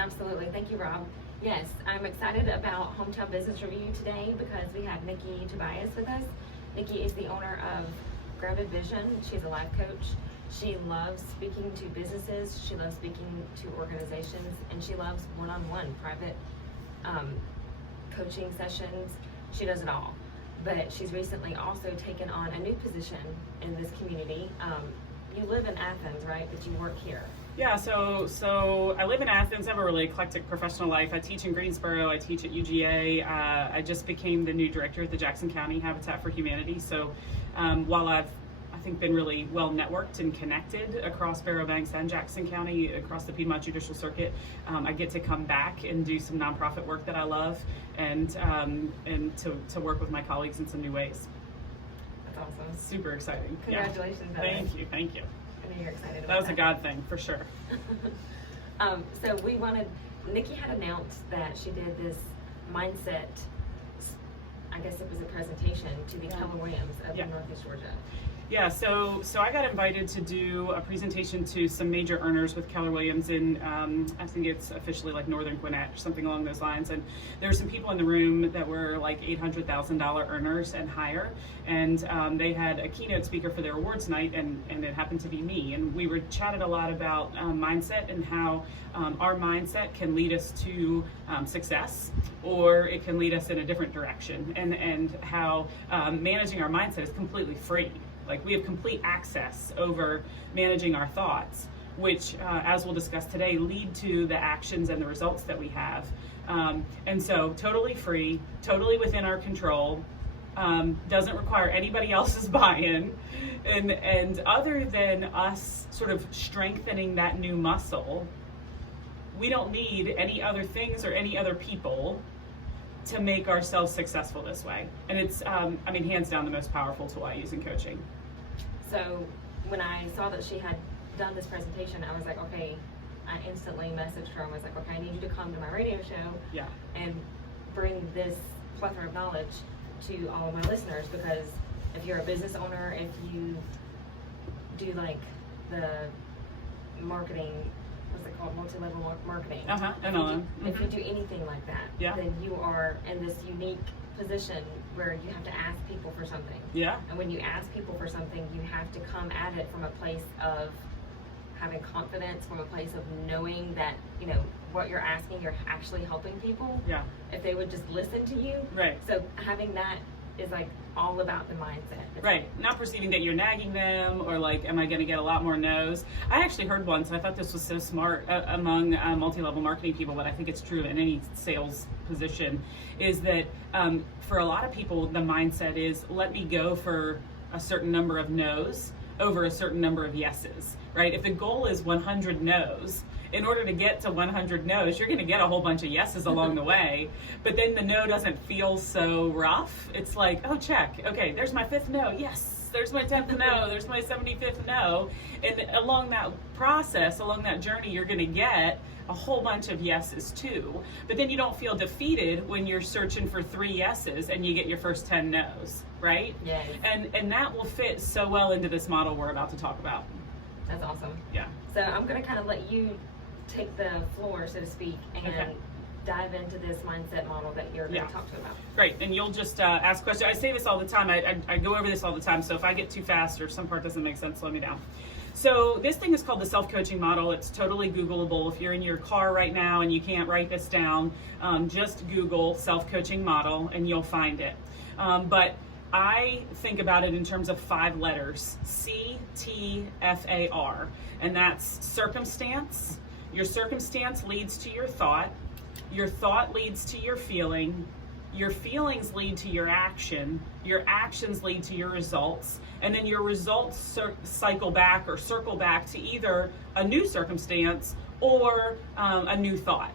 Absolutely. Thank you, Rob. Yes, I'm excited about Hometown Business Review today because we have Nikki Tobias with us. Nikki is the owner of Grounded Vision. She's a life coach. She loves speaking to businesses. She loves speaking to organizations, and she loves one-on-one private coaching sessions. She does it all. But she's recently also taken on a new position in this community. You live in Athens, right? But you work here. Yeah, so I live in Athens. I have a really eclectic professional life. I teach in Greensboro. I teach at UGA. I just became the new director at the Jackson County Habitat for Humanity. So while I think been really well networked and connected across Barrow Banks and Jackson County, across the Piedmont Judicial Circuit, I get to come back and do some nonprofit work that I love, and to work with my colleagues in some new ways. That's awesome. Super exciting. Congratulations. Yeah. Thank you. I know you're excited about that. Was a God thing for sure. So Nikki had announced that she did this mindset, I guess it was a presentation to the Keller Williams of Northeast Georgia. Yeah, so I got invited to do a presentation to some major earners with Keller Williams in, I think it's officially like Northern Gwinnett or something along those lines. And there were some people in the room that were like $800,000 earners and higher. And they had a keynote speaker for their awards night, and it happened to be me. And we were chatted a lot about mindset and how our mindset can lead us to success, or it can lead us in a different direction. And how managing our mindset is completely free. Like, we have complete access over managing our thoughts, which, as we'll discuss today, lead to the actions and the results that we have. And so totally free, totally within our control, doesn't require anybody else's buy-in. And other than us sort of strengthening that new muscle, we don't need any other things or any other people to make ourselves successful this way. And it's, hands down, the most powerful tool I use in coaching. So when I saw that she had done this presentation, I was like, okay, I instantly messaged her and was like, okay, I need you to come to my radio show and bring this plethora of knowledge to all of my listeners, because if you're a business owner, if you do like the marketing, what's it called, multi-level marketing, if you do anything like that, then you are in this unique position where you have to ask people for something. And when you ask people for something, you have to come at it from a place of having confidence, from a place of knowing that, you know, what you're asking, you're actually helping people. If they would just listen to you. So having that is like all about the mindset. Not perceiving that you're nagging them, or like, am I going to get a lot more no's? I actually heard once, and I thought this was so smart among multi-level marketing people, but I think it's true in any sales position, is that for a lot of people, the mindset is, let me go for a certain number of no's over a certain number of yeses, right? If the goal is 100 no's, in order to get to 100 no's, you're going to get a whole bunch of yeses along the way, but then the no doesn't feel so rough. It's like, oh, check. Okay, there's my 5th no. Yes, there's my 10th no. There's my 75th no. And along that process, along that journey, you're going to get a whole bunch of yeses too. But then you don't feel defeated when you're searching for 3 yeses and you get your first 10 no's, right? And that will fit so well into this model we're about to talk about. That's awesome. So I'm going to kind of let you take the floor, so to speak, and dive into this mindset model that you're going to talk to about. Great, and you'll just ask questions. I say this all the time. I go over this all the time, so if I get too fast or some part doesn't make sense, slow me down. So this thing is called the self-coaching model. It's totally Googleable. If you're in your car right now and you can't write this down, just Google self-coaching model and you'll find it. But I think about it in terms of 5 letters, CTFAR, and that's circumstance. Your circumstance leads to your thought leads to your feeling, your feelings lead to your actions lead to your results, and then your results cycle back or circle back to either a new circumstance or a new thought.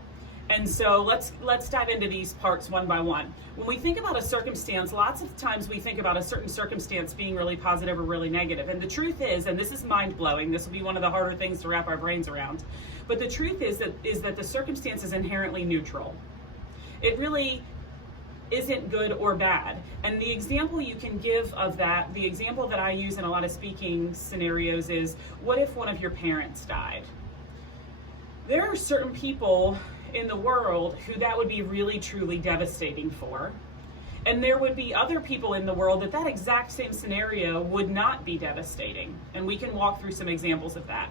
And so let's dive into these parts one by one. When we think about a circumstance, lots of times we think about a certain circumstance being really positive or really negative. And the truth is, and this is mind-blowing, this will be one of the harder things to wrap our brains around, but the truth is that the circumstance is inherently neutral. It really isn't good or bad. And the example you can give of that, the example that I use in a lot of speaking scenarios is, what if one of your parents died? There are certain people in the world who that would be really truly devastating for. And there would be other people in the world that exact same scenario would not be devastating. And we can walk through some examples of that.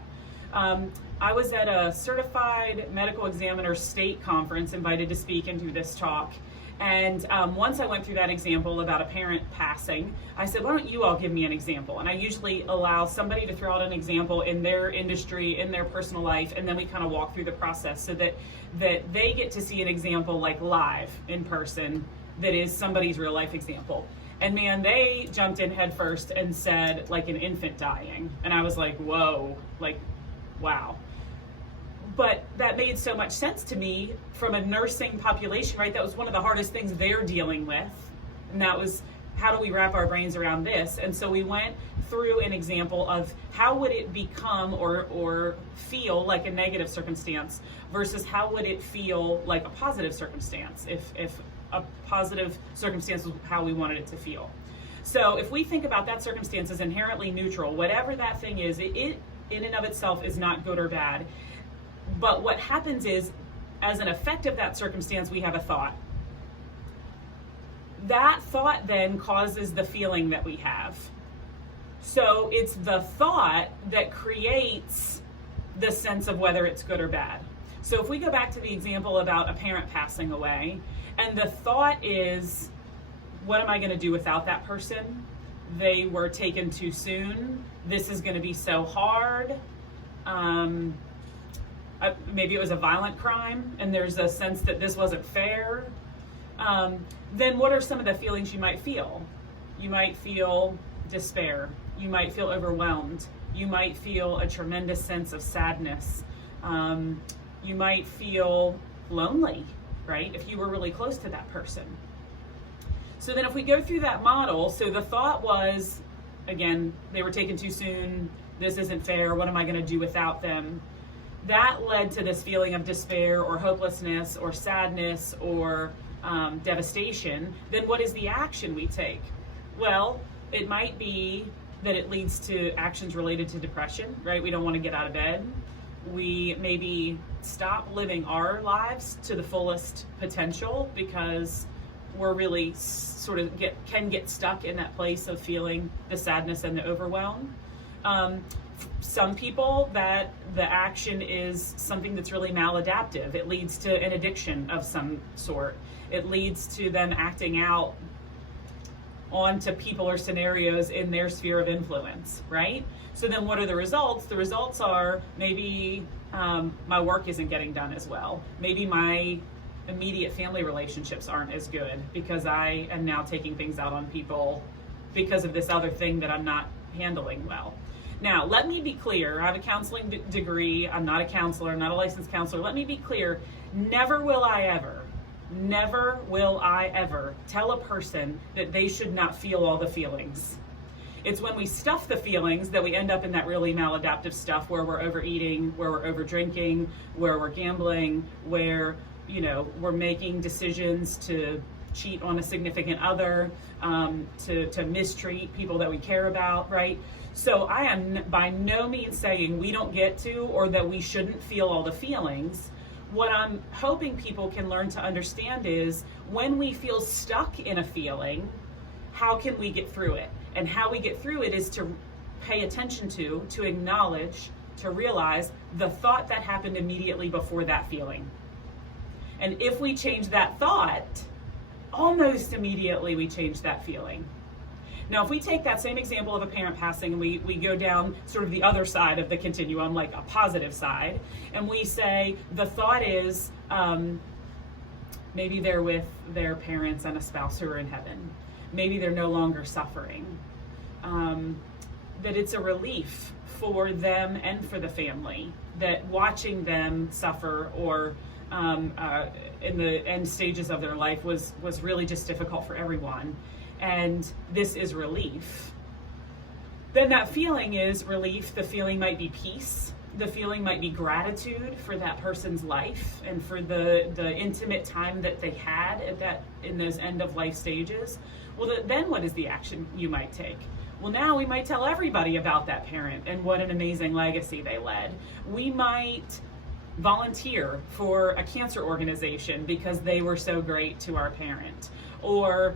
I was at a certified medical examiner state conference, invited to speak and do this talk. And once I went through that example about a parent passing, I said, why don't you all give me an example? And I usually allow somebody to throw out an example in their industry, in their personal life, and then we kind of walk through the process so that they get to see an example like live in person that is somebody's real life example. And man, they jumped in head first and said like an infant dying. And I was like, whoa, like, wow. But that made so much sense to me from a nursing population, right? That was one of the hardest things they're dealing with. And that was, how do we wrap our brains around this? And so we went through an example of how would it become or feel like a negative circumstance versus how would it feel like a positive circumstance if a positive circumstance was how we wanted it to feel. So if we think about that circumstance as inherently neutral, whatever that thing is, it in and of itself is not good or bad. But what happens is, as an effect of that circumstance, we have a thought. That thought then causes the feeling that we have. So it's the thought that creates the sense of whether it's good or bad. So if we go back to the example about a parent passing away, and the thought is, what am I going to do without that person? They were taken too soon. This is going to be so hard. Maybe it was a violent crime, and there's a sense that this wasn't fair. Then what are some of the feelings you might feel? You might feel despair. You might feel overwhelmed. You might feel a tremendous sense of sadness. You might feel lonely, right? If you were really close to that person. So then if we go through that model, so the thought was, again, they were taken too soon. This isn't fair. What am I going to do without them? That led to this feeling of despair or hopelessness or sadness or devastation. Then what is the action we take? Well, it might be that it leads to actions related to depression, right? We don't want to get out of bed. We maybe stop living our lives to the fullest potential because we're really sort of can get stuck in that place of feeling the sadness and the overwhelm. Some people, that the action is something that's really maladaptive. It leads to an addiction of some sort. It leads to them acting out onto people or scenarios in their sphere of influence, right? So then what are the results? The results are maybe my work isn't getting done as well. Maybe my immediate family relationships aren't as good because I am now taking things out on people because of this other thing that I'm not handling well. Now, let me be clear. I have a counseling degree. I'm not a counselor. I'm not a licensed counselor. Let me be clear. Never will I ever tell a person that they should not feel all the feelings. It's when we stuff the feelings that we end up in that really maladaptive stuff where we're overeating, where we're over drinking, where we're gambling, where, we're making decisions to cheat on a significant other, to mistreat people that we care about, right? So I am by no means saying we don't get to or that we shouldn't feel all the feelings. What I'm hoping people can learn to understand is when we feel stuck in a feeling, how can we get through it? And how we get through it is to pay attention to acknowledge, to realize the thought that happened immediately before that feeling. And if we change that thought, almost immediately we change that feeling. Now, if we take that same example of a parent passing and we go down sort of the other side of the continuum, like a positive side, and we say the thought is maybe they're with their parents and a spouse who are in heaven. Maybe they're no longer suffering. That it's a relief for them and for the family that watching them suffer or in the end stages of their life was really just difficult for everyone. And this is relief. Then that feeling is relief. The feeling might be peace. The feeling might be gratitude for that person's life and for the intimate time that they had in those end of life stages. Well, then what is the action you might take? Well, now we might tell everybody about that parent and what an amazing legacy they led. We might volunteer for a cancer organization because they were so great to our parent, or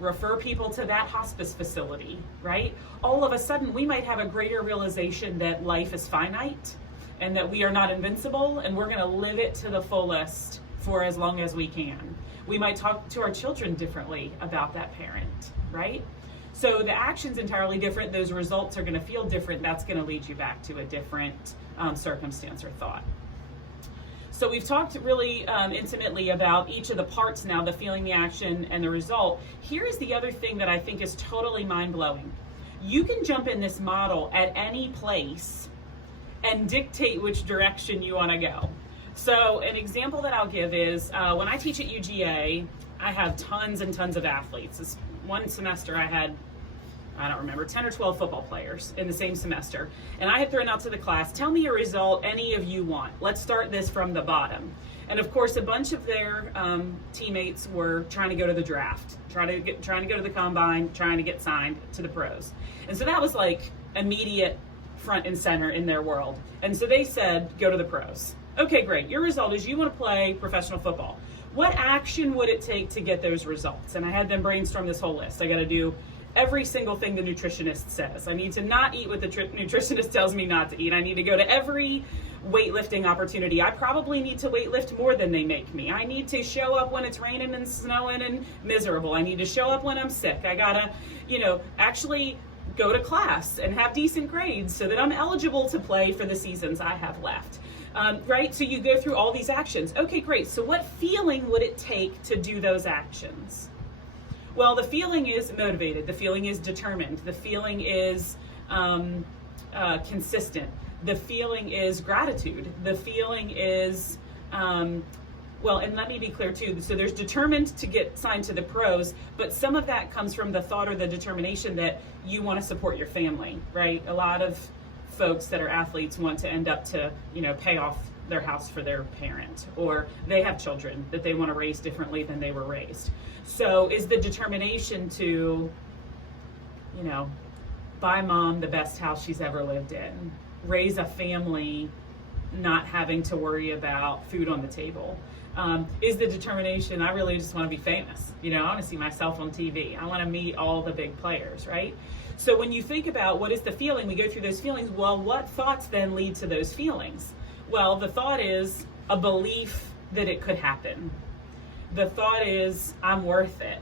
refer people to that hospice facility, right? All of a sudden, we might have a greater realization that life is finite and that we are not invincible, and we're going to live it to the fullest for as long as we can. We might talk to our children differently about that parent, right? So the action's entirely different. Those results are going to feel different. That's going to lead you back to a different circumstance or thought. So we've talked really intimately about each of the parts now, the feeling, the action, and the result. Here is the other thing that I think is totally mind-blowing. You can jump in this model at any place and dictate which direction you want to go. So an example that I'll give is when I teach at UGA, I have tons and tons of athletes. This one semester I had, I don't remember, 10 or 12 football players in the same semester. And I had thrown out to the class, tell me a result any of you want. Let's start this from the bottom. And of course, a bunch of their teammates were trying to go to the draft, trying to go to the combine, trying to get signed to the pros. And so that was like immediate front and center in their world. And so they said, go to the pros. Okay, great. Your result is you want to play professional football. What action would it take to get those results? And I had them brainstorm this whole list. I got to do every single thing the nutritionist says. I need to not eat what the nutritionist tells me not to eat. I need to go to every weightlifting opportunity. I probably need to weightlift more than they make me. I need to show up when it's raining and snowing and miserable. I need to show up when I'm sick. I gotta, actually go to class and have decent grades so that I'm eligible to play for the seasons I have left. Right? So you go through all these actions. Okay, great. So what feeling would it take to do those actions? Well, the feeling is motivated. The feeling is determined. The feeling is consistent. The feeling is gratitude. The feeling is, and let me be clear too. So there's determined to get signed to the pros, but some of that comes from the thought or the determination that you want to support your family, right? A lot of folks that are athletes want to end up to, pay off their house for their parent, or they have children that they want to raise differently than they were raised. So is the determination to, buy mom the best house she's ever lived in, raise a family not having to worry about food on the table? Is the determination, I really just want to be famous. I want to see myself on TV. I want to meet all the big players, right? So when you think about what is the feeling, we go through those feelings. Well, what thoughts then lead to those feelings? Well, the thought is a belief that it could happen. The thought is I'm worth it.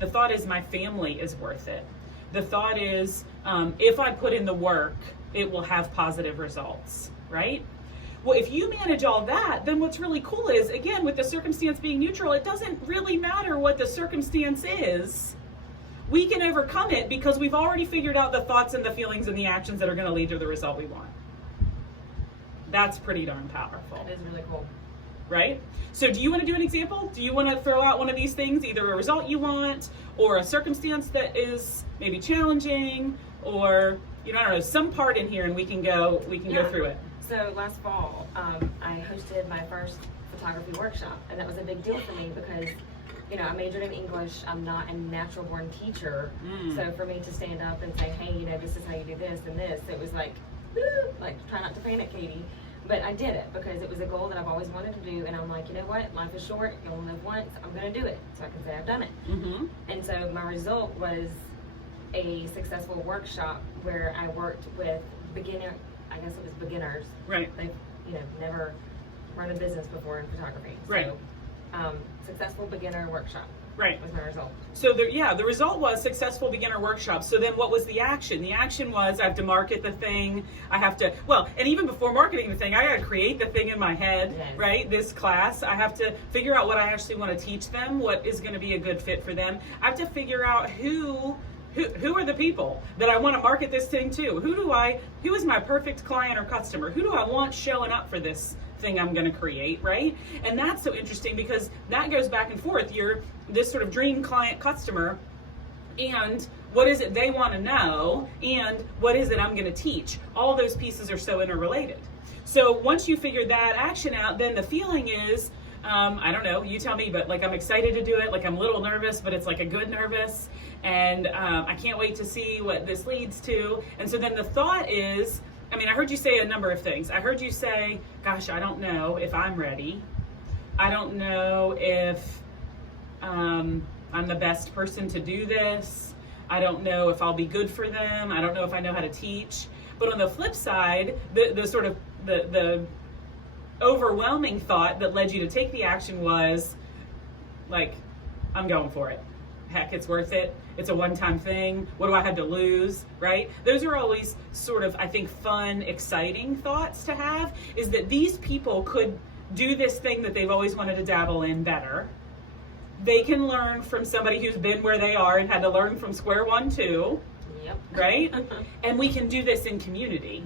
The thought is my family is worth it. The thought is if I put in the work, it will have positive results, right? Well, if you manage all that, then what's really cool is, again, with the circumstance being neutral, it doesn't really matter what the circumstance is. We can overcome it because we've already figured out the thoughts and the feelings and the actions that are going to lead to the result we want. That's pretty darn powerful. That is really cool. Right? So do you want to do an example? Do you want to throw out one of these things, either a result you want or a circumstance that is maybe challenging, or, I don't know, some part in here, and we can go through it. So last fall, I hosted my first photography workshop, and that was a big deal for me because, I majored in English. I'm not a natural born teacher. So for me to stand up and say, hey, this is how you do this and this, it was like, woo, like try not to panic, Katie. But I did it because it was a goal that I've always wanted to do, and I'm like, you know what? Life is short. You only live once. I'm going to do it, so I can say I've done it. Mm-hmm. And so my result was a successful workshop where I worked with beginners. Right. They've, never run a business before in photography. Right. So, successful beginner workshop. Right. Was my result. So the result was successful beginner workshop. So then what was the action? The action was I have to market the thing. I have to, and even before marketing the thing, I got to create the thing in my head, yes. Right? This class, I have to figure out what I actually want to teach them, what is going to be a good fit for them. I have to figure out who are the people that I want to market this thing to? Who is my perfect client or customer? Who do I want showing up for this thing I'm going to create, right? And that's so interesting because that goes back and forth. You're this sort of dream client customer, and what is it they want to know, and what is it I'm going to teach? All those pieces are so interrelated. So once you figure that action out, then the feeling is, I don't know, you tell me, but like I'm excited to do it, like I'm a little nervous, but it's like a good nervous, and I can't wait to see what this leads to. And so then the thought is, I mean, I heard you say a number of things. I heard you say, gosh, I don't know if I'm ready. I don't know if I'm the best person to do this. I don't know if I'll be good for them. I don't know if I know how to teach. But on the flip side, the sort of the overwhelming thought that led you to take the action was like, I'm going for it. Heck, it's worth it. It's a one-time thing. What do I have to lose, right? Those are always sort of, I think, fun, exciting thoughts to have, is that these people could do this thing that they've always wanted to dabble in better. They can learn from somebody who's been where they are and had to learn from square one too. Yep. Right? And we can do this in community.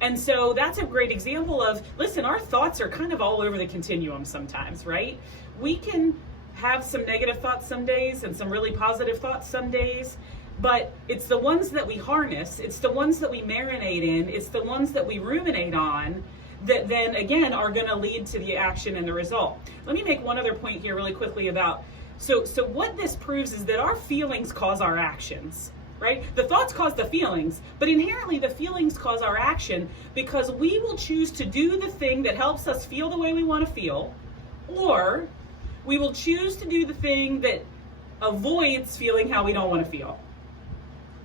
And so that's a great example of, listen, our thoughts are kind of all over the continuum sometimes, right? We can have some negative thoughts some days and some really positive thoughts some days, but it's the ones that we harness, it's the ones that we marinate in, it's the ones that we ruminate on that then again are going to lead to the action and the result. Let me make one other point here really quickly about, so what this proves is that our feelings cause our actions, right? The thoughts cause the feelings, but inherently the feelings cause our action, because we will choose to do the thing that helps us feel the way we want to feel, or we will choose to do the thing that avoids feeling how we don't want to feel,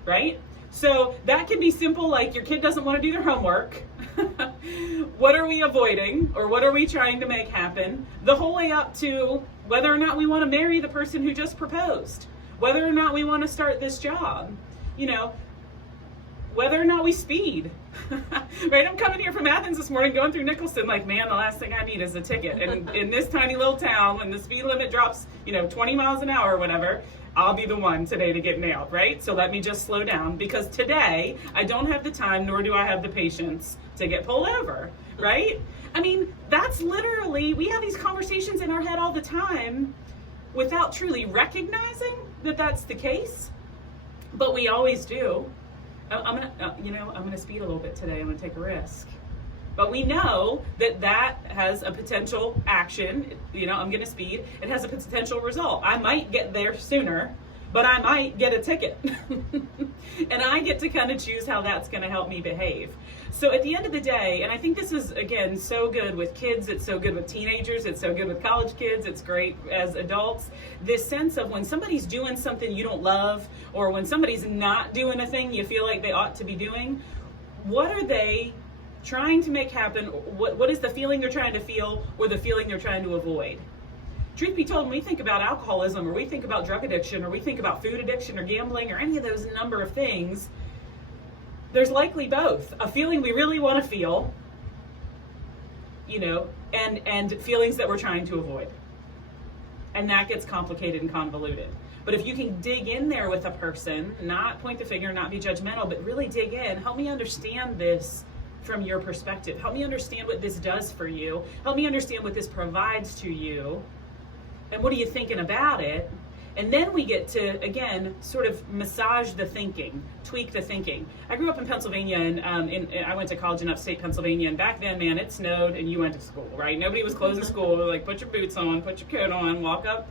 right? So that can be simple, like your kid doesn't want to do their homework. What are we avoiding, or what are we trying to make happen? The whole way up to whether or not we want to marry the person who just proposed, whether or not we want to start this job, you know, whether or not we speed. Right? I'm coming here from Athens this morning, going through Nicholson, like, man, the last thing I need is a ticket. And in this tiny little town, when the speed limit drops, 20 miles an hour or whatever, I'll be the one today to get nailed, right? So let me just slow down, because today I don't have the time, nor do I have the patience to get pulled over, right? I mean, that's literally, we have these conversations in our head all the time without truly recognizing that that's the case, but we always do. I'm gonna speed a little bit today. I'm gonna take a risk. But we know that has a potential action. I'm gonna speed. It has a potential result. I might get there sooner, but I might get a ticket. And I get to kind of choose how that's gonna help me behave. So at the end of the day, and I think this is, again, so good with kids, it's so good with teenagers, it's so good with college kids, it's great as adults, this sense of when somebody's doing something you don't love, or when somebody's not doing a thing you feel like they ought to be doing, what are they trying to make happen? What is the feeling they're trying to feel, or the feeling they're trying to avoid? Truth be told, when we think about alcoholism, or we think about drug addiction, or we think about food addiction, or gambling, or any of those number of things, there's likely both. A feeling we really want to feel, and feelings that we're trying to avoid. And that gets complicated and convoluted. But if you can dig in there with a person, not point the finger, not be judgmental, but really dig in, help me understand this from your perspective. Help me understand what this does for you. Help me understand what this provides to you. And what are you thinking about it? And then we get to, again, sort of massage the thinking, tweak the thinking. I grew up in Pennsylvania, and I went to college in upstate Pennsylvania, and back then, man, it snowed, and you went to school, right? Nobody was closing school. Like, put your boots on, put your coat on, walk up,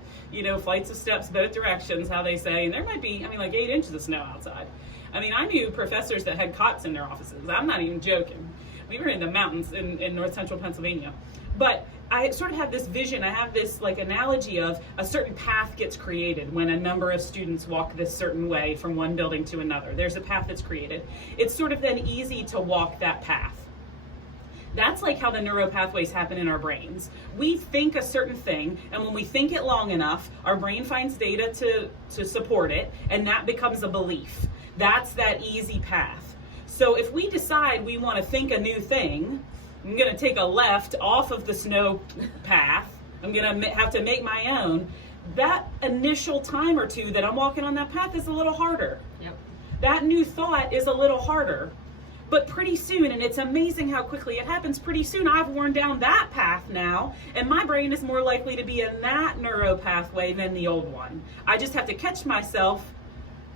flights of steps, both directions, how they say. And there might be, like 8 inches of snow outside. I mean, I knew professors that had cots in their offices. I'm not even joking. We were in the mountains in north central Pennsylvania. But I sort of have this vision, I have this like analogy of a certain path gets created when a number of students walk this certain way from one building to another. There's a path that's created. It's sort of then easy to walk that path. That's like how the neuropathways happen in our brains. We think a certain thing, and when we think it long enough, our brain finds data to support it, and that becomes a belief. That's that easy path. So if we decide we want to think a new thing, I'm going to take a left off of the snow path, I'm going to have to make my own, that initial time or two that I'm walking on that path is a little harder. Yep. That new thought is a little harder. But pretty soon, and it's amazing how quickly it happens, pretty soon I've worn down that path now, and my brain is more likely to be in that neuropathway than the old one. I just have to catch myself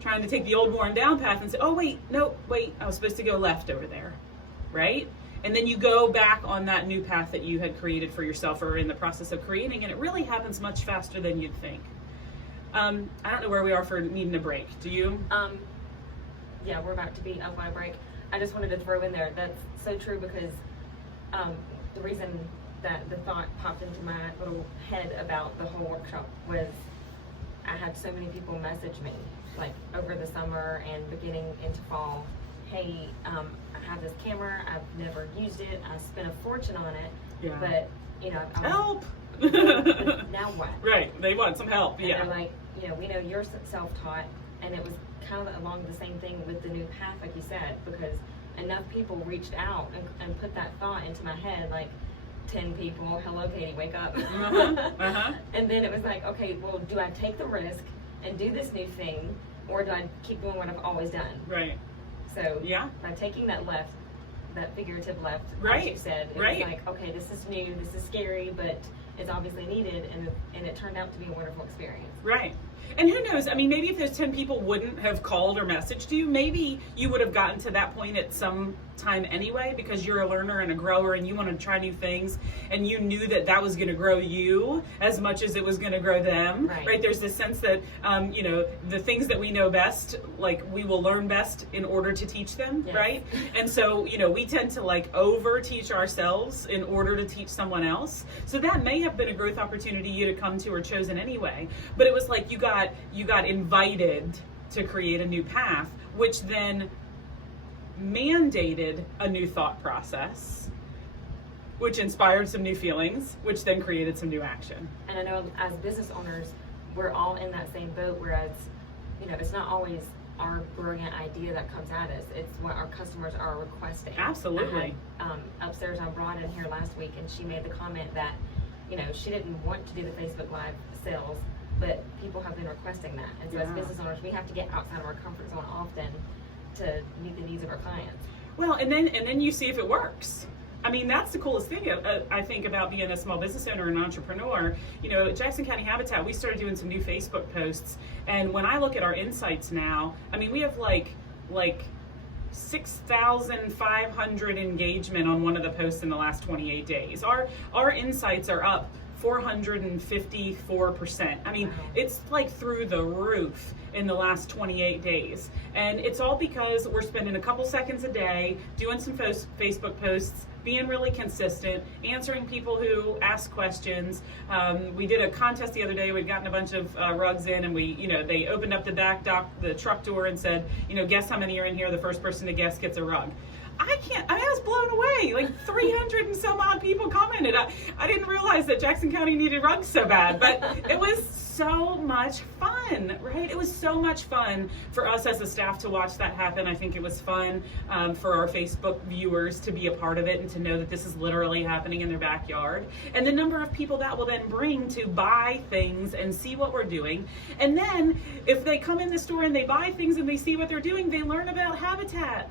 trying to take the old worn down path and say, oh wait, I was supposed to go left over there, right? And then you go back on that new path that you had created for yourself or in the process of creating, and it really happens much faster than you'd think. I don't know where we are for needing a break. Do you? Yeah, we're about to be up by a break. I just wanted to throw in there, that's so true, because the reason that the thought popped into my little head about the whole workshop was I had so many people message me, like over the summer and beginning into fall, hey, I have this camera, I've never used it, I spent a fortune on it, but help! But now what? Right, they want some help, and they're like, we know you're self-taught, and it was kind of along the same thing with the new path, like you said, because enough people reached out and put that thought into my head, like 10 people, hello Katie, wake up. And then it was like, okay, well, do I take the risk and do this new thing, or do I keep doing what I've always done? Right. So by taking that figurative left, right, as you said, it was like, okay, this is new, this is scary, but it's obviously needed, and it turned out to be a wonderful experience. Right. And who knows, I mean, maybe if those 10 people wouldn't have called or messaged you, maybe you would have gotten to that point at some time anyway, because you're a learner and a grower and you want to try new things, and you knew that that was going to grow you as much as it was going to grow them, right? There's this sense that, the things that we know best, like we will learn best in order to teach them, right? And so, we tend to like over teach ourselves in order to teach someone else. So that may have been a growth opportunity you to come to or chosen anyway, but it was like you got invited to create a new path, which then mandated a new thought process, which inspired some new feelings, which then created some new action. And I know as business owners, we're all in that same boat, whereas, it's not always our brilliant idea that comes at us. It's what our customers are requesting. Absolutely. Upstairs, I brought in here last week, and she made the comment that, she didn't want to do the Facebook Live sales, but people have been requesting that. And so as business owners, we have to get outside of our comfort zone often to meet the needs of our clients. Well, and then you see if it works. I mean, that's the coolest thing I think about being a small business owner and entrepreneur. At Jackson County Habitat, we started doing some new Facebook posts, and when I look at our insights now, I mean, we have like 6,500 engagement on one of the posts in the last 28 days. Our insights are up 454%. I mean, it's like through the roof in the last 28 days. And it's all because we're spending a couple seconds a day doing some Facebook posts, being really consistent, answering people who ask questions. We did a contest the other day. We'd gotten a bunch of rugs in, and they opened up the truck door and said, guess how many are in here. The first person to guess gets a rug. I was blown away. Like 300 and some odd people commented. I didn't realize that Jackson County needed rugs so bad, but it was so much fun, right? It was so much fun for us as a staff to watch that happen. I think it was fun for our Facebook viewers to be a part of it and to know that this is literally happening in their backyard. And the number of people that will then bring to buy things and see what we're doing. And then if they come in the store and they buy things and they see what they're doing, they learn about Habitat.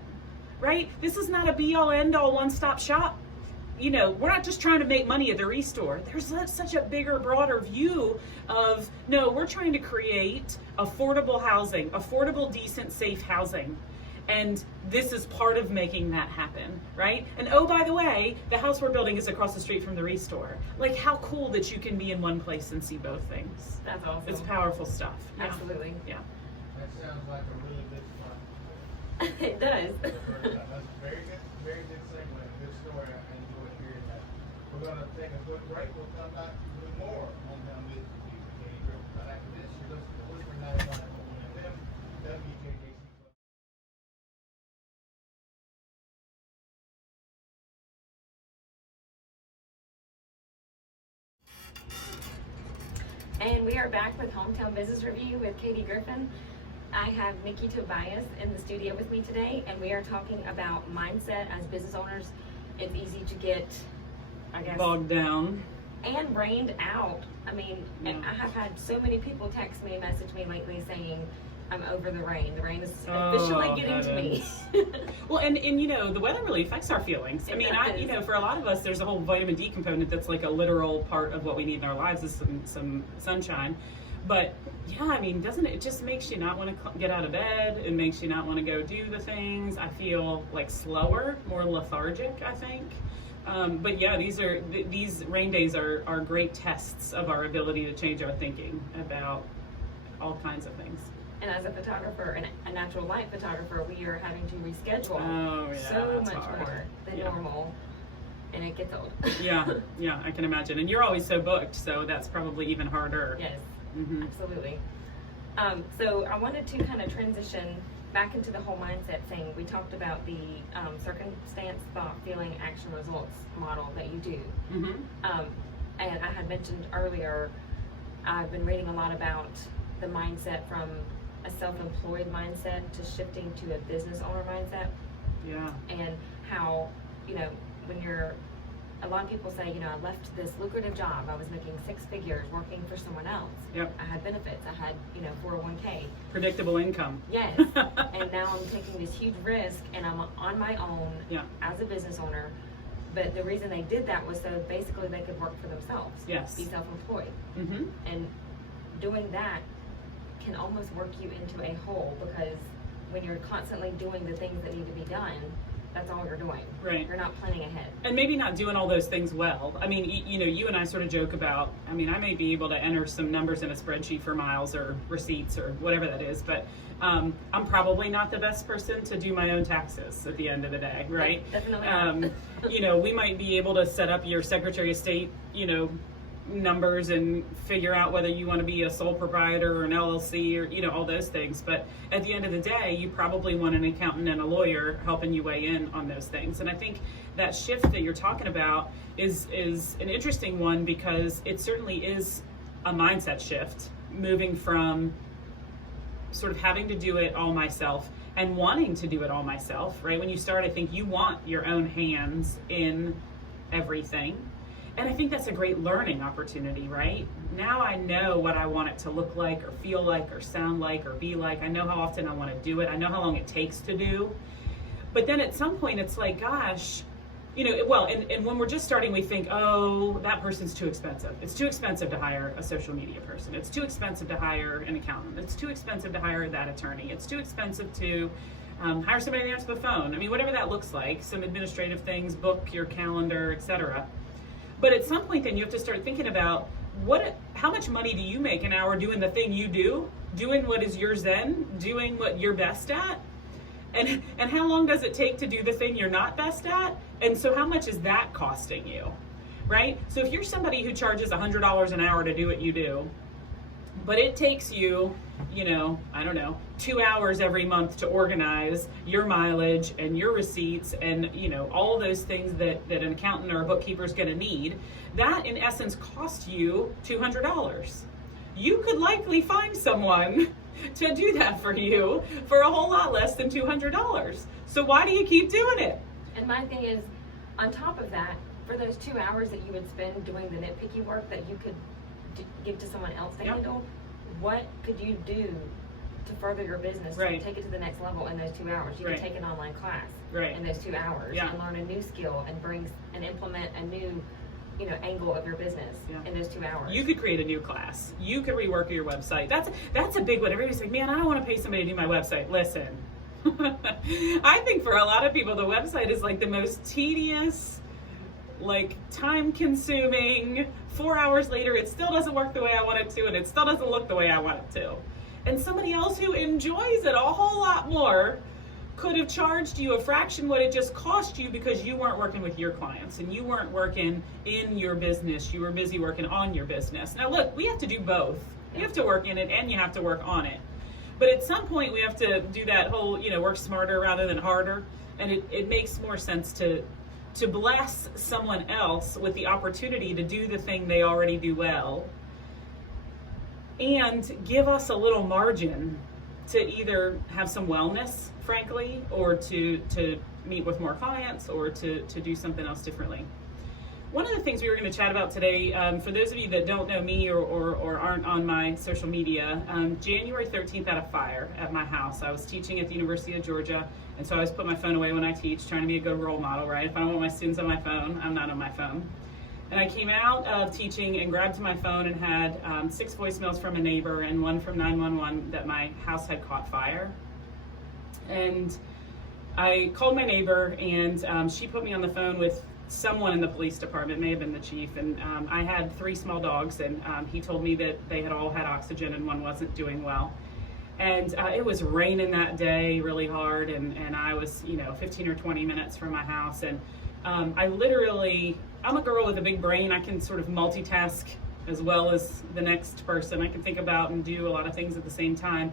Right? This is not a be-all, end-all, one-stop shop. We're not just trying to make money at the restore. There's such a bigger, broader view of, no, we're trying to create affordable housing, affordable, decent, safe housing. And this is part of making that happen, right? And oh, by the way, the house we're building is across the street from the restore. Like, how cool that you can be in one place and see both things. That's awesome. It's powerful stuff. Absolutely. Yeah. That sounds like a really good fun. It does. That's a very good segment, a good story. I enjoyed hearing that. We're going to take a quick break. We'll come back with more Hometown Business Review with Katie Griffin. But after this, you're listening to Whisper 91.1 FM, WJJC. And we are back with Hometown Business Review with Katie Griffin. I have Nikki Tobias in the studio with me today, and we are talking about mindset as business owners. It's easy to get, bogged down and rained out. I mean, and I have had so many people text me, message me lately saying, I'm over the rain. The rain is officially getting to me. Well, and the weather really affects our feelings. I mean, for a lot of us, there's a whole vitamin D component that's like a literal part of what we need in our lives is some sunshine. But yeah, I mean, doesn't it just makes you not want to get out of bed? It makes you not want to go do the things. I feel like slower, more lethargic, I think. But yeah, these rain days are great tests of our ability to change our thinking about all kinds of things. And as a photographer and a natural light photographer, we are having to reschedule so much more than normal, and it gets old. Yeah, I can imagine. And you're always so booked, so that's probably even harder. Yes, absolutely. So I wanted to kind of transition back into the whole mindset thing. We talked about the circumstance, thought, feeling, action, results model that you do. And I had mentioned earlier, I've been reading a lot about the mindset from a self-employed mindset to shifting to a business owner mindset. Yeah. And how, when a lot of people say, I left this lucrative job. I was making 6 figures working for someone else. Yep. I had benefits. I had, 401k. Predictable income. Yes. And now I'm taking this huge risk and I'm on my own as a business owner. But the reason they did that was so basically they could work for themselves. Yes. Be self-employed. And doing that can almost work you into a hole, because when you're constantly doing the things that need to be done, that's all you're doing. Right. You're not planning ahead. And maybe not doing all those things well. I mean, you and I sort of joke about, I may be able to enter some numbers in a spreadsheet for miles or receipts or whatever that is, but I'm probably not the best person to do my own taxes at the end of the day, right? Definitely not. We might be able to set up your Secretary of State, numbers and figure out whether you want to be a sole proprietor or an LLC or all those things, but at the end of the day you probably want an accountant and a lawyer helping you weigh in on those things. And I think that shift that you're talking about is an interesting one, because it certainly is a mindset shift, moving from sort of having to do it all myself and wanting to do it all myself, right? When you start, I think you want your own hands in everything. And I think that's a great learning opportunity, right? Now I know what I want it to look like or feel like or sound like or be like. I know how often I want to do it. I know how long it takes to do. But then at some point it's like, gosh, and when we're just starting, we think, oh, that person's too expensive. It's too expensive to hire a social media person. It's too expensive to hire an accountant. It's too expensive to hire that attorney. It's too expensive to hire somebody to answer the phone. Whatever that looks like, some administrative things, book your calendar, etc. But at some point then you have to start thinking about how much money do you make an hour doing the thing you do, doing what is your zen, doing what you're best at, and how long does it take to do the thing you're not best at, and so how much is that costing you, right? So if you're somebody who charges $100 an hour to do what you do, but it takes you, 2 hours every month to organize your mileage and your receipts and, all of those things that an accountant or a bookkeeper is going to need, that in essence costs you $200. You could likely find someone to do that for you for a whole lot less than $200. So why do you keep doing it? And my thing is, on top of that, for those 2 hours that you would spend doing the nitpicky work that you could give to someone else to handle, what could you do to further your business to take it to the next level in those 2 hours? You could take an online class in those 2 hours and learn a new skill and implement a new angle of your business in those 2 hours. You could create a new class. You could rework your website. That's a big one. Everybody's like, man, I don't want to pay somebody to do my website. Listen, I think for a lot of people, the website is like the most tedious, like time consuming. 4 hours later, it still doesn't work the way I want it to, and it still doesn't look the way I want it to. And somebody else who enjoys it a whole lot more could have charged you a fraction what it just cost you, because you weren't working with your clients and you weren't working in your business. You were busy working on your business. Now look, we have to do both. You have to work in it and you have to work on it. But at some point we have to do that whole, work smarter rather than harder. And it makes more sense to bless someone else with the opportunity to do the thing they already do well, and give us a little margin to either have some wellness, frankly, or to meet with more clients, or to do something else differently. One of the things we were going to chat about today, for those of you that don't know me or aren't on my social media, January 13th had a fire at my house. I was teaching at the University of Georgia, and so I always put my phone away when I teach, trying to be a good role model, right? If I don't want my students on my phone, I'm not on my phone. And I came out of teaching and grabbed my phone and had 6 voicemails from a neighbor and 1 from 911 that my house had caught fire. And I called my neighbor, and she put me on the phone with someone in the police department, may have been the chief, and I had 3 small dogs, and he told me that they had all had oxygen and one wasn't doing well. And it was raining that day really hard, and I was, 15 or 20 minutes from my house. And I'm a girl with a big brain. I can sort of multitask as well as the next person. I can think about and do a lot of things at the same time.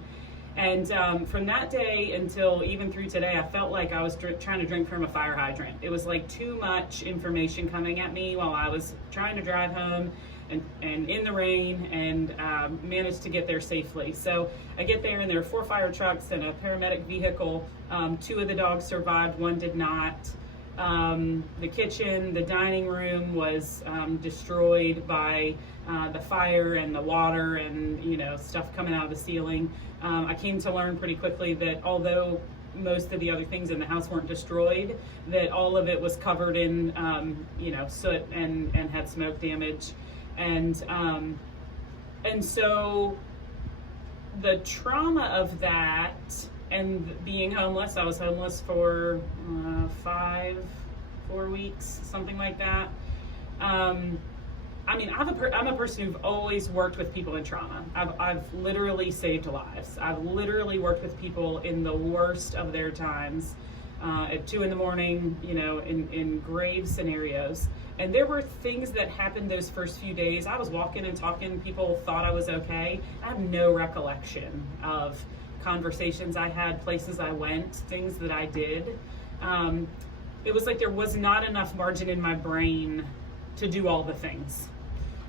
And from that day until even through today, I felt like I was trying to drink from a fire hydrant. It was like too much information coming at me while I was trying to drive home and in the rain, and managed to get there safely. So I get there, and there are 4 fire trucks and a paramedic vehicle. 2 of the dogs survived, 1 did not. The kitchen, the dining room was destroyed by the fire and the water and stuff coming out of the ceiling. I came to learn pretty quickly that although most of the other things in the house weren't destroyed, that all of it was covered in soot and had smoke damage. And so the trauma of that and being homeless, I was homeless for 4 weeks, something like that. I'm a person who've always worked with people in trauma. I've literally saved lives. I've literally worked with people in the worst of their times, at 2 a.m, in grave scenarios. And there were things that happened those first few days. I was walking and talking, people thought I was okay. I have no recollection of conversations I had, places I went, things that I did. It was like there was not enough margin in my brain to do all the things.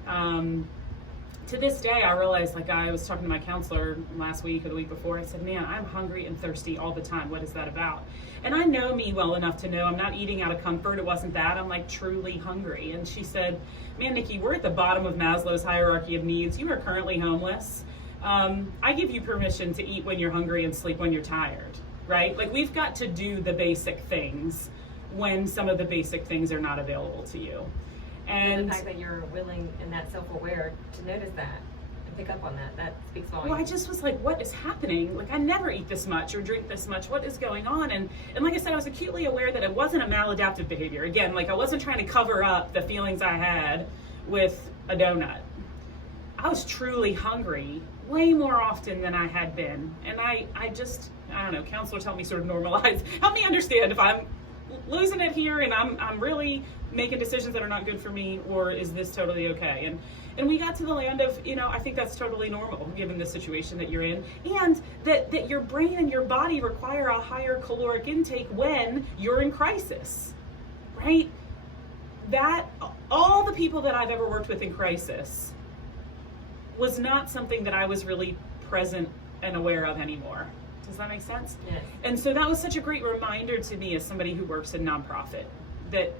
To this day, I realized, like I was talking to my counselor last week or the week before, I said, man, I'm hungry and thirsty all the time. What is that about? And I know me well enough to know I'm not eating out of comfort. It wasn't that. I'm like truly hungry. And she said, man, Nikki, we're at the bottom of Maslow's hierarchy of needs. You are currently homeless. I give you permission to eat when you're hungry and sleep when you're tired, right? Like, we've got to do the basic things when some of the basic things are not available to you. And the fact that you're willing and that self-aware to notice that and pick up on that speaks volumes. Well, I just was like, what is happening? Like, I never eat this much or drink this much. What is going on? And like I said, I was acutely aware that it wasn't a maladaptive behavior. Again, like, I wasn't trying to cover up the feelings I had with a donut. I was truly hungry way more often than I had been. And I don't know, counselors help me sort of normalize, help me understand if I'm losing it here and I'm really making decisions that are not good for me, or is this totally okay? And we got to the land of, I think that's totally normal given the situation that you're in, and that your brain and your body require a higher caloric intake when you're in crisis, right? That all the people that I've ever worked with in crisis was not something that I was really present and aware of anymore. Does that make sense? Yes. And so that was such a great reminder to me as somebody who works in nonprofit, that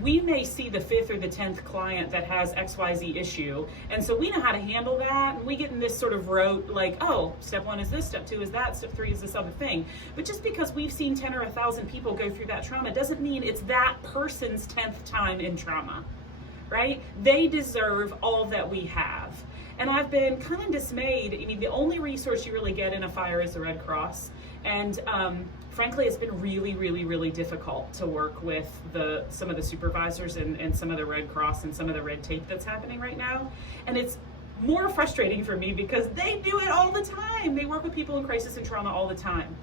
we may see the 5th or the 10th client that has XYZ issue, and so we know how to handle that, and we get in this sort of rote, like, oh, step 1 is this, step 2 is that, step 3 is this other thing. But just because we've seen 10 or 1,000 people go through that trauma doesn't mean it's that person's 10th time in trauma, right? They deserve all that we have. And I've been kind of dismayed. I mean, the only resource you really get in a fire is the Red Cross. And frankly, it's been really, really, really difficult to work with some of the supervisors and some of the Red Cross and some of the red tape that's happening right now. And it's more frustrating for me because they do it all the time. They work with people in crisis and trauma all the time.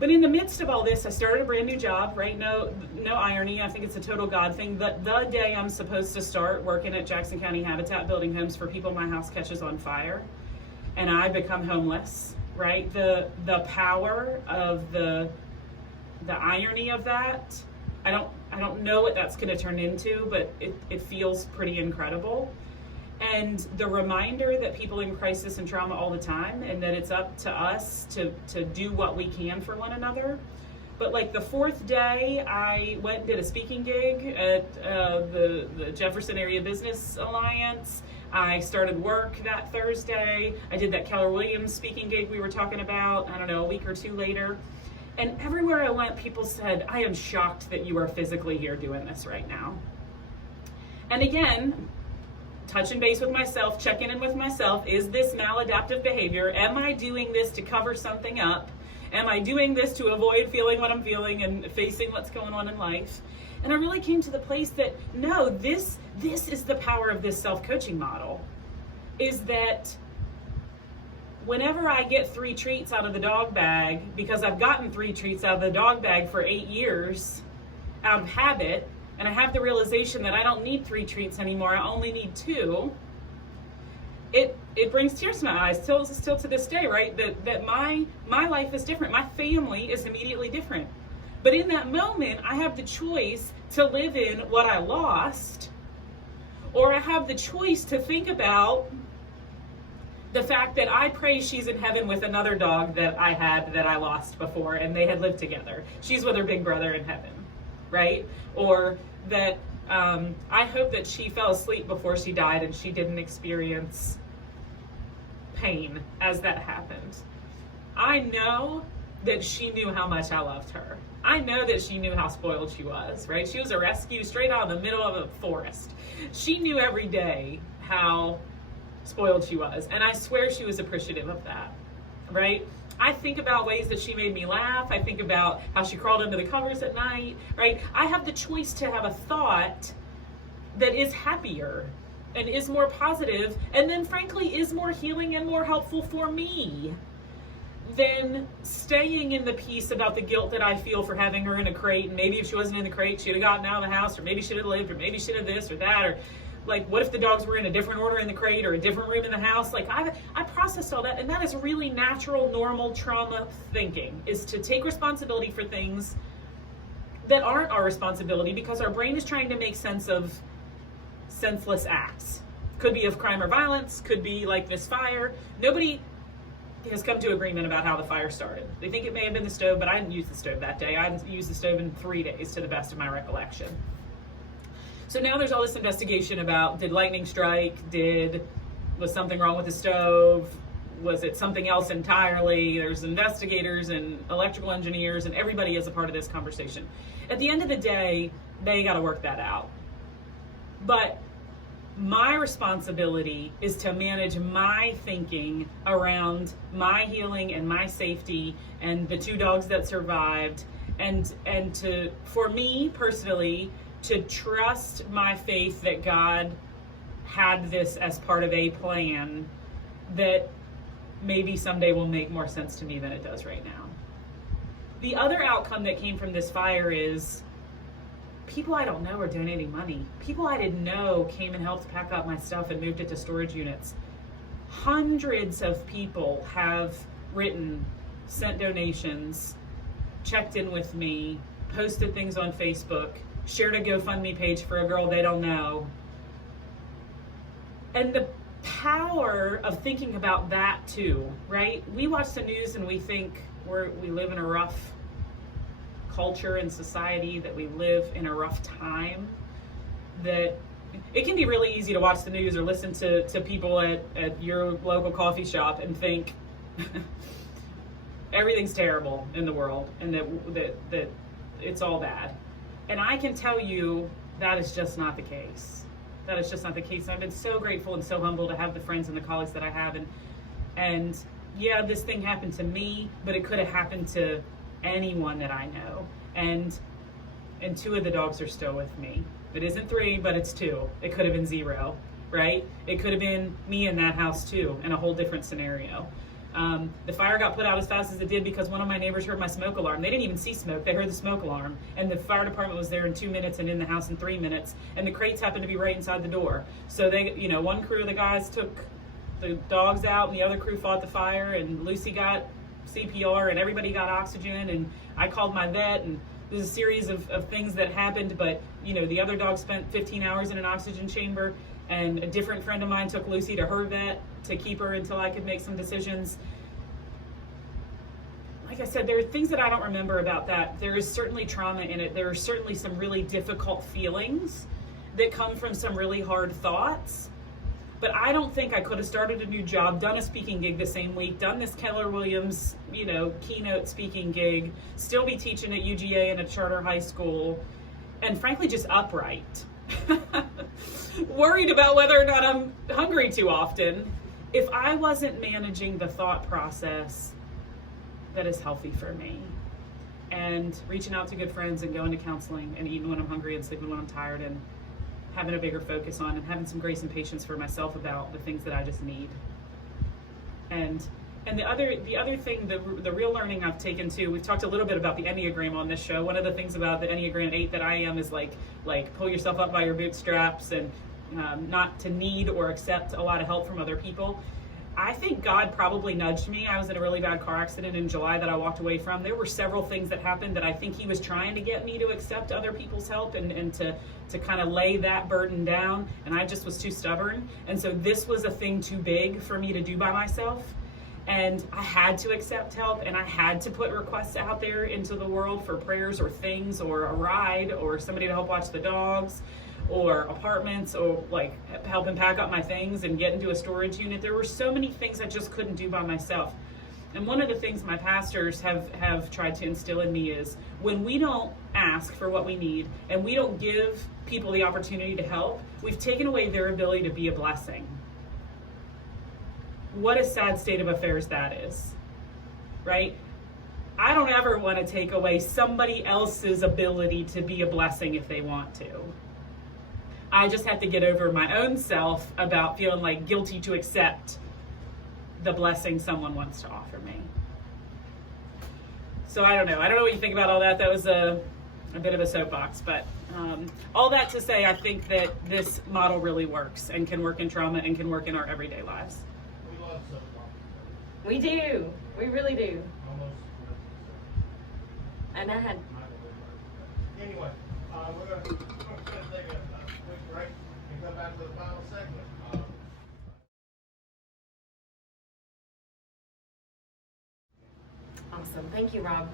But in the midst of all this, I started a brand new job, right? No irony. I think it's a total God thing. The day I'm supposed to start working at Jackson County Habitat building homes for people, my house catches on fire and I become homeless, right? The power of the irony of that, I don't know what that's going to turn into, but it feels pretty incredible. And the reminder that people in crisis and trauma all the time, and that it's up to us to do what we can for one another. But like the 4th day, I went and did a speaking gig at the Jefferson Area Business Alliance. I started work that Thursday. I did that Keller Williams speaking gig we were talking about, a week or 2 later. And everywhere I went, people said, I am shocked that you are physically here doing this right now. And again, touching base with myself, checking in with myself, is this maladaptive behavior? Am I doing this to cover something up? Am I doing this to avoid feeling what I'm feeling and facing what's going on in life? And I really came to the place that, no, this is the power of this self-coaching model, is that whenever I get 3 treats out of the dog bag, because I've gotten 3 treats out of the dog bag for 8 years out of habit, and I have the realization that I don't need 3 treats anymore, I only need 2, it brings tears to my eyes still to this day, right? That my life is different. My family is immediately different. But in that moment, I have the choice to live in what I lost, or I have the choice to think about the fact that I pray she's in heaven with another dog that I had that I lost before, and they had lived together. She's with her big brother in heaven, right? Or that I hope that she fell asleep before she died and she didn't experience pain as that happened. I know that she knew how much I loved her. I know that she knew how spoiled she was, right? She was a rescue straight out of the middle of a forest. She knew every day how spoiled she was, and I swear she was appreciative of that, right? I think about ways that she made me laugh. I think about how she crawled under the covers at night, right? I have the choice to have a thought that is happier and is more positive, and then frankly is more healing and more helpful for me than staying in the peace about the guilt that I feel for having her in a crate. And maybe if she wasn't in the crate, she'd have gotten out of the house, or maybe she'd have lived, or maybe she'd have this or that, or like, what if the dogs were in a different order in the crate or a different room in the house? Like, I processed all that, and that is really natural, normal trauma thinking, is to take responsibility for things that aren't our responsibility because our brain is trying to make sense of senseless acts. Could be of crime or violence, could be like this fire. Nobody has come to agreement about how the fire started. They think it may have been the stove, but I didn't use the stove that day. I didn't use the stove in 3 days, to the best of my recollection. So now there's all this investigation about, did lightning strike? Was something wrong with the stove? Was it something else entirely? There's investigators and electrical engineers, and everybody is a part of this conversation. At the end of the day, they got to work that out. But my responsibility is to manage my thinking around my healing and my safety and the 2 dogs that survived, and to, for me personally, to trust my faith that God had this as part of a plan that maybe someday will make more sense to me than it does right now. The other outcome that came from this fire is people I don't know are donating money. People I didn't know came and helped pack up my stuff and moved it to storage units. Hundreds of people have written, sent donations, checked in with me, posted things on Facebook, shared a GoFundMe page for a girl they don't know. And the power of thinking about that too, right? We watch the news and we think we live in a rough culture and society, that we live in a rough time, that it can be really easy to watch the news or listen to people at your local coffee shop and think everything's terrible in the world and that it's all bad. And I can tell you that is just not the case. That is just not the case. I've been so grateful and so humbled to have the friends and the colleagues that I have. And yeah, this thing happened to me, but it could have happened to anyone that I know. And 2 of the dogs are still with me. It isn't 3, but it's 2. It could have been 0, right? It could have been me in that house too, in a whole different scenario. The fire got put out as fast as it did because one of my neighbors heard my smoke alarm. They didn't even see smoke. They heard the smoke alarm. And the fire department was there in 2 minutes and in the house in 3 minutes. And the crates happened to be right inside the door. So they, one crew of the guys took the dogs out and the other crew fought the fire, and Lucy got CPR and everybody got oxygen, and I called my vet, and there's a series of things that happened. But, the other dog spent 15 hours in an oxygen chamber, and a different friend of mine took Lucy to her vet to keep her until I could make some decisions. Like I said, there are things that I don't remember about that. There is certainly trauma in it. There are certainly some really difficult feelings that come from some really hard thoughts. But I don't think I could have started a new job, done a speaking gig the same week, done this Keller Williams, keynote speaking gig, still be teaching at UGA in a charter high school, and frankly just upright. Worried about whether or not I'm hungry too often, if I wasn't managing the thought process that is healthy for me, and reaching out to good friends and going to counseling and eating when I'm hungry and sleeping when I'm tired, and having a bigger focus on and having some grace and patience for myself about the things that I just need. And And the other thing, the real learning I've taken too, we've talked a little bit about the Enneagram on this show. One of the things about the Enneagram 8 that I am is like pull yourself up by your bootstraps and not to need or accept a lot of help from other people. I think God probably nudged me. I was in a really bad car accident in July that I walked away from. There were several things that happened that I think he was trying to get me to accept other people's help and to kind of lay that burden down. And I just was too stubborn. And so this was a thing too big for me to do by myself. And I had to accept help, and I had to put requests out there into the world for prayers or things or a ride or somebody to help watch the dogs or apartments or like helping pack up my things and get into a storage unit. There were so many things I just couldn't do by myself. And one of the things my pastors have tried to instill in me is when we don't ask for what we need and we don't give people the opportunity to help, we've taken away their ability to be a blessing. What a sad state of affairs that is, right? I don't ever want to take away somebody else's ability to be a blessing if they want to. I just have to get over my own self about feeling like guilty to accept the blessing someone wants to offer me. So I don't know what you think about all that. That was a bit of a soapbox, but all that to say, I think that this model really works and can work in trauma and can work in our everyday lives. We love soapbox. We do. We really do. Almost. And I had. Anyway, we're going to take a quick break and come back to the final segment. Awesome. Thank you, Rob.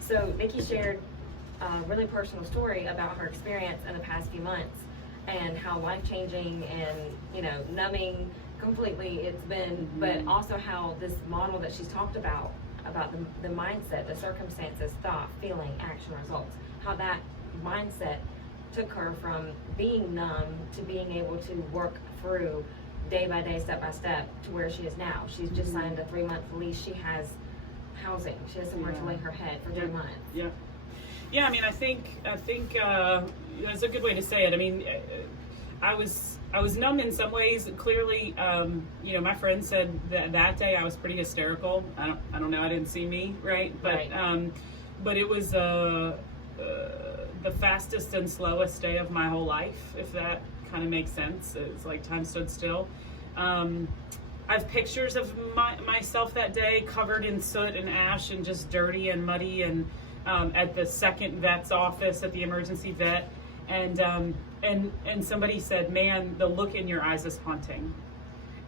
So Nikki shared a really personal story about her experience in the past few months and how life-changing and, numbing completely it's been, but also how this model that she's talked about the mindset, the circumstances, thought, feeling, action, results, how that mindset took her from being numb to being able to work through day by day, step by step to where she is now. She's just signed a 3-month lease. She has housing. She has somewhere to lay her head for 3 months. Yeah. I mean, I think that's a good way to say it. I mean, I was numb in some ways. Clearly, my friend said that day I was pretty hysterical. I don't know. I didn't see me, right? But right. But it was the fastest and slowest day of my whole life, if that kind of makes sense. It's like time stood still. I have pictures of myself that day covered in soot and ash and just dirty and muddy and at the second vet's office at the emergency vet. And somebody said, "Man, the look in your eyes is haunting."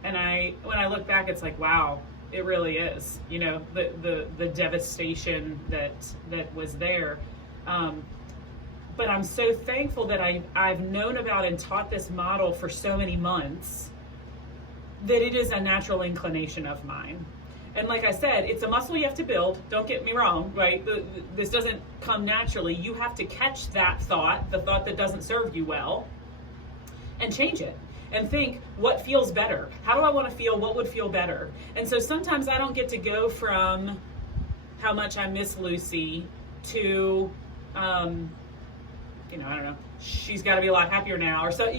And when I look back, it's like, wow, it really is. The devastation that was there. But I'm so thankful that I've known about and taught this model for so many months that it is a natural inclination of mine. And like I said, it's a muscle you have to build. Don't get me wrong, right? This doesn't come naturally. You have to catch that thought, the thought that doesn't serve you well, and change it. And think, what feels better? How do I want to feel? What would feel better? And so sometimes I don't get to go from how much I miss Lucy to, I don't know, she's got to be a lot happier now. Or so,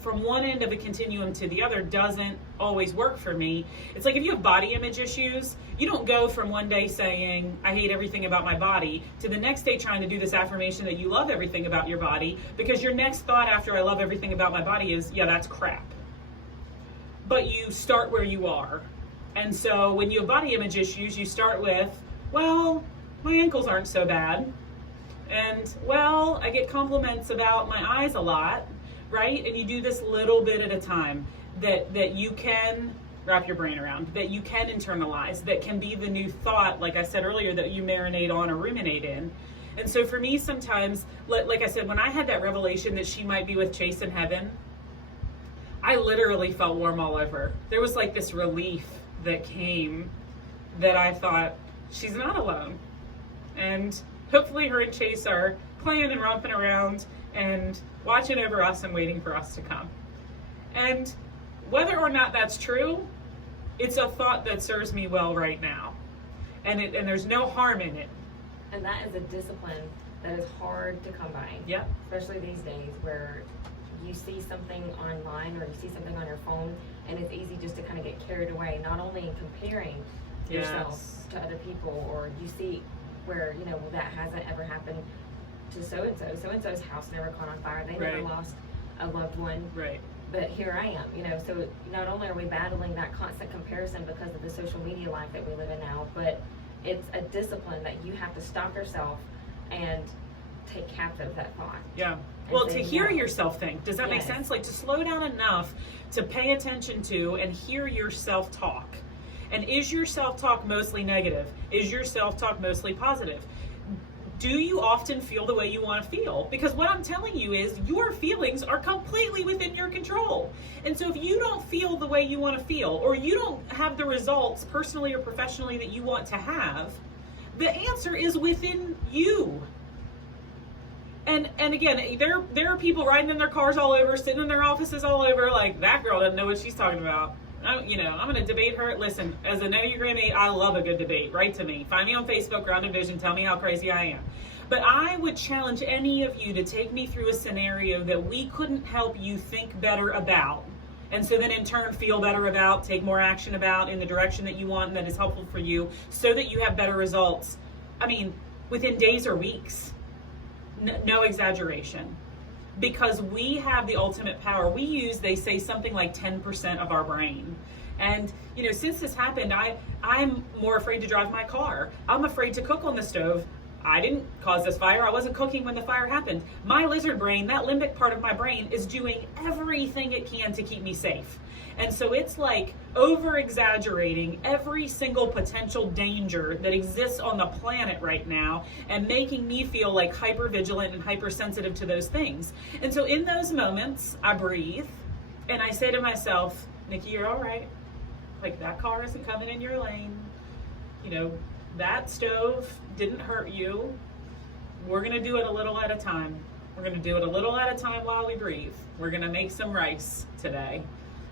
from one end of a continuum to the other doesn't always work for me. It's like if you have body image issues, you don't go from one day saying, I hate everything about my body, to the next day trying to do this affirmation that you love everything about your body, because your next thought after I love everything about my body is, yeah, that's crap. But you start where you are. And so when you have body image issues, you start with, well, my ankles aren't so bad. And, well, I get compliments about my eyes a lot. Right? And you do this little bit at a time that you can wrap your brain around, that you can internalize, that can be the new thought, like I said earlier, that you marinate on or ruminate in. And so for me, sometimes, like I said, when I had that revelation that she might be with Chase in heaven, I literally felt warm all over. There was like this relief that came that I thought, she's not alone. And hopefully her and Chase are playing and romping around and watching over us and waiting for us to come. And whether or not that's true, it's a thought that serves me well right now. And there's no harm in it. And that is a discipline that is hard to come by. Yep. Especially these days where you see something online or you see something on your phone, and it's easy just to kind of get carried away, not only in comparing yourself to other people, or you see where, you know, that hasn't ever happened to so-and-so's house never caught on fire, they never lost a loved one. Right. But here I am, you know, so not only are we battling that constant comparison because of the social media life that we live in now, but it's a discipline that you have to stop yourself and take captive that thought. Yeah. Well, to hear yourself think, does that make sense? Like, to slow down enough to pay attention to and hear your self-talk. And is your self-talk mostly negative? Is your self-talk mostly positive? Do you often feel the way you want to feel? Because what I'm telling you is your feelings are completely within your control. And so if you don't feel the way you want to feel, or you don't have the results personally or professionally that you want to have, the answer is within you. And again, there are people riding in their cars all over, sitting in their offices all over, like, that girl doesn't know what she's talking about. I'm going to debate her. Listen, as an Enneagram 8, I love a good debate. Write to me. Find me on Facebook, Grounded Vision. Tell me how crazy I am. But I would challenge any of you to take me through a scenario that we couldn't help you think better about. And so then in turn feel better about, take more action about in the direction that you want and that is helpful for you so that you have better results. I mean, within days or weeks. No exaggeration. Because we have the ultimate power. We use, they say, something like 10% of our brain. And, you know, since this happened, I'm more afraid to drive my car. I'm afraid to cook on the stove. I didn't cause this fire. I wasn't cooking when the fire happened. My lizard brain, that limbic part of my brain, is doing everything it can to keep me safe. And so it's like over-exaggerating every single potential danger that exists on the planet right now and making me feel like hyper-vigilant and hypersensitive to those things. And so in those moments, I breathe and I say to myself, Nikki, you're all right. Like, that car isn't coming in your lane. You know, that stove didn't hurt you. We're going to do it a little at a time. We're going to do it a little at a time while we breathe. We're going to make some rice today.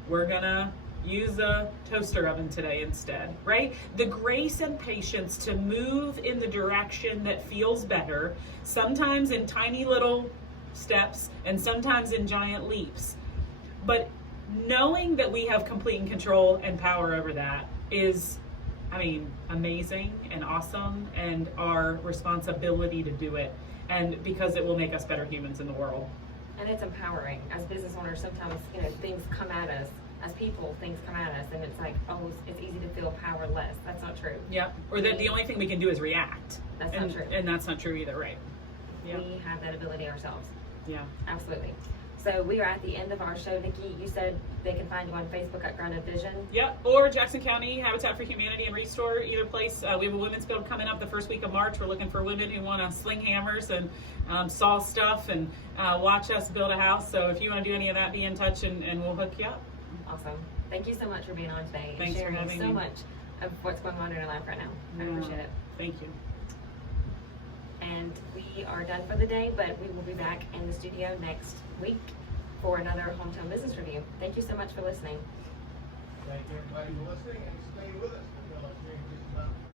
We're going to use a toaster oven today instead, right? The grace and patience to move in the direction that feels better, sometimes in tiny little steps and sometimes in giant leaps. But knowing that we have complete control and power over that is, I mean, amazing and awesome, and our responsibility to do it, and because it will make us better humans in the world. And it's empowering. As business owners, sometimes, you know, things come at us. As people, things come at us, and it's like, oh, it's easy to feel powerless. That's not true. Yeah. Or that the only thing we can do is react. That's not true. And that's not true either, right? Yeah. We have that ability ourselves. Yeah. Absolutely. So we are at the end of our show. Nikki, you said they can find you on Facebook at Grounded Vision. Yep, or Jackson County Habitat for Humanity and Restore, either place. We have a women's build coming up the first week of March. We're looking for women who want to sling hammers and saw stuff and watch us build a house. So if you want to do any of that, be in touch and we'll hook you up. Awesome. Thank you so much for being on today and Thanks sharing for having so me. much of what's going on in your life right now. I appreciate it. Thank you. And we are done for the day, but we will be back in the studio next week for another Hometown Business Review. Thank you so much for listening. Thank you everybody for listening and stay with us.